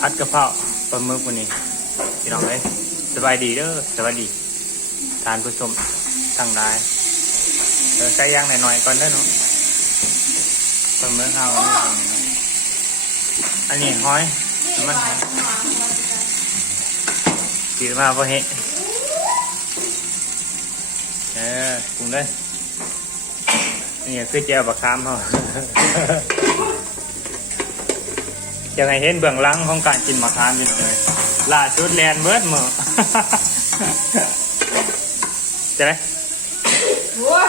พัดกระเพราปลาหมึกวันนี้พี่น้องเลยสบายดีเด้อสวัสดี ทานผู้ชมทั้งหลายเออใส่ย่างหน่อยๆก่อนเด้อเนาะปลาหมึกเฮาอันนี้หอยมันหอยตีมาพอเฮะเออปรุงเลยนี่คือแจ่วบักคามเขา จะให้เห็นเบื้องหลังของการกินมะขามอยู่หน่อยล่าสุดแลนเบิร์ดมือจะไหมโอ้ย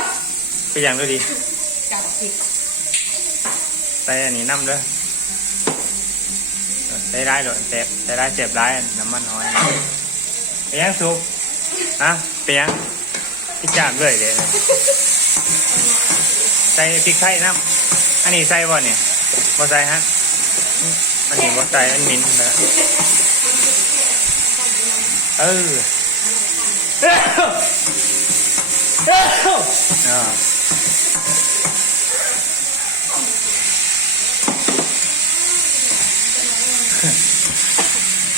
ไปอย่างดูดีกัดผิดใส่อันนี้น้ำเด้อใส่ได้หรอเจ็บใส่ได้เจ็บได้น้ำมันน้อยไปยังสุกฮะไปยังพี่จามด้วยเดี๋ยวนี้ใส่พริกไทยน้ำอันนี้ใส่บ่เนี่ยบ่ใส่ฮะ อันนี้บ่ใส่อันมิ้นเลยเอออ่า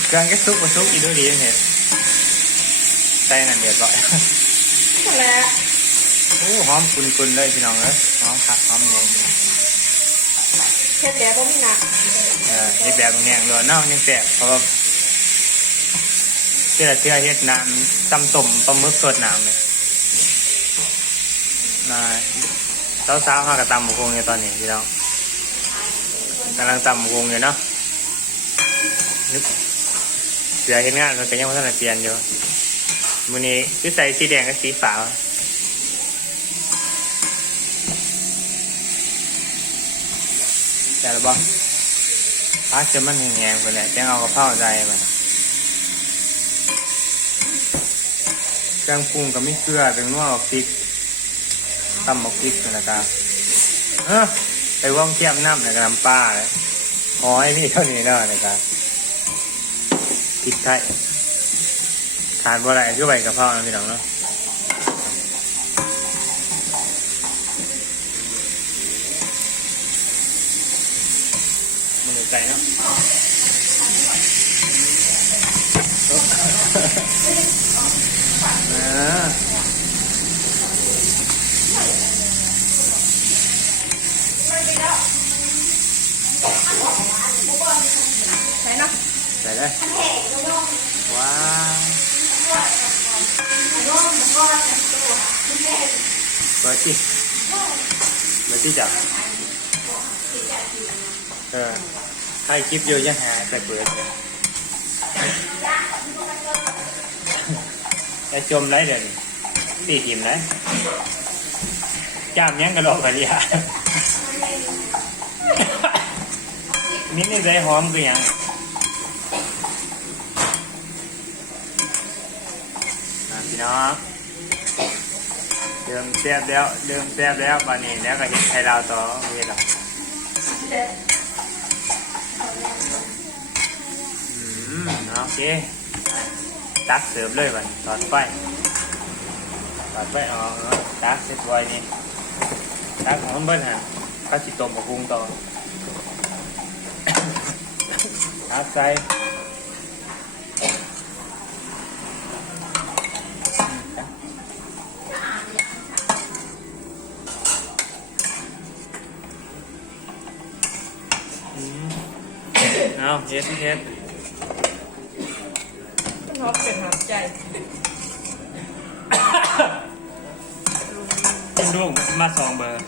เครื่องก็ซุกมาซุกอีกด้วยดีเห็นใส่นั่นเรียบร้อยนั่นแหละโอ้หอมกุนๆเลยพี่น้องเอ้ยหอมคักหอมแยง เช็ดแล้วก็ไม่หนักเออเฮ็ดแบบแยงเลยเนาะยังแสบเพราะว่าเชื่อเชื่อเฮ็ดน้ำตำต้มปลาหมึกสดน้ำเลยนายสาวๆเขากับตำบุกงอยู่ตอนนี้พี่น้องกำลังตำบุกงอยู่เนาะนึกเสือเห็นงานมันก็ยังไม่ทันได้เปลี่ยนอยู่มื้อนี้คือใส่สีแดงกับสีฟ้า แต่ละบ่พักจะมันแหงๆไปแหละจังเอากระเพราใจมันเครื่องปรุงก็ไม่เกลือเป็นนัวกับพริกตำบักพริกนั่นะครับเออไปว่องเทียมน้ำในกระน้ำปลาเลยหอยนี่เท่านี้เนาะนะครับพริกไทยทานบ่ไรคือใบกระเพรานะพี่น้องเนาะ มันอยู่ไกลเนาะเออ ไหนเนาะใส่เลยว้าวเปิดที่เปิดที่จับเออใคลิปอยู่ยังหาแต่เปิดเลยไอ้จมไรเดี๋ยวนี้ตีทีมไรจามยังกระโดดไปเลยอะมิ้นนี่ใจหอมคือยังพี่น้องเดิมแซ่บแล้วเดิมแซ่บแล้วบานนี้แล้วก็เห็นไข่ดาวต่อเห็นหรออืม โอเคตักเสิร์ฟเลยบันตอดไฟตอดไฟออกตักเสร็จไว้นี่ตักของมันเบิ้ลฮะข้าวจิตมกับพุงต่อตักใส่เอาเฮ็ดเฮ็ด ชอบเป็นหัวใจคุณลุงมาสองเบอร์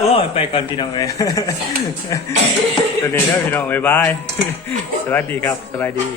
โอ้ยไปก่อนพี่น้องเลยตัวนี้เด้อพี่น้องบ๊ายบาย สวัสดีครับ สวัสดี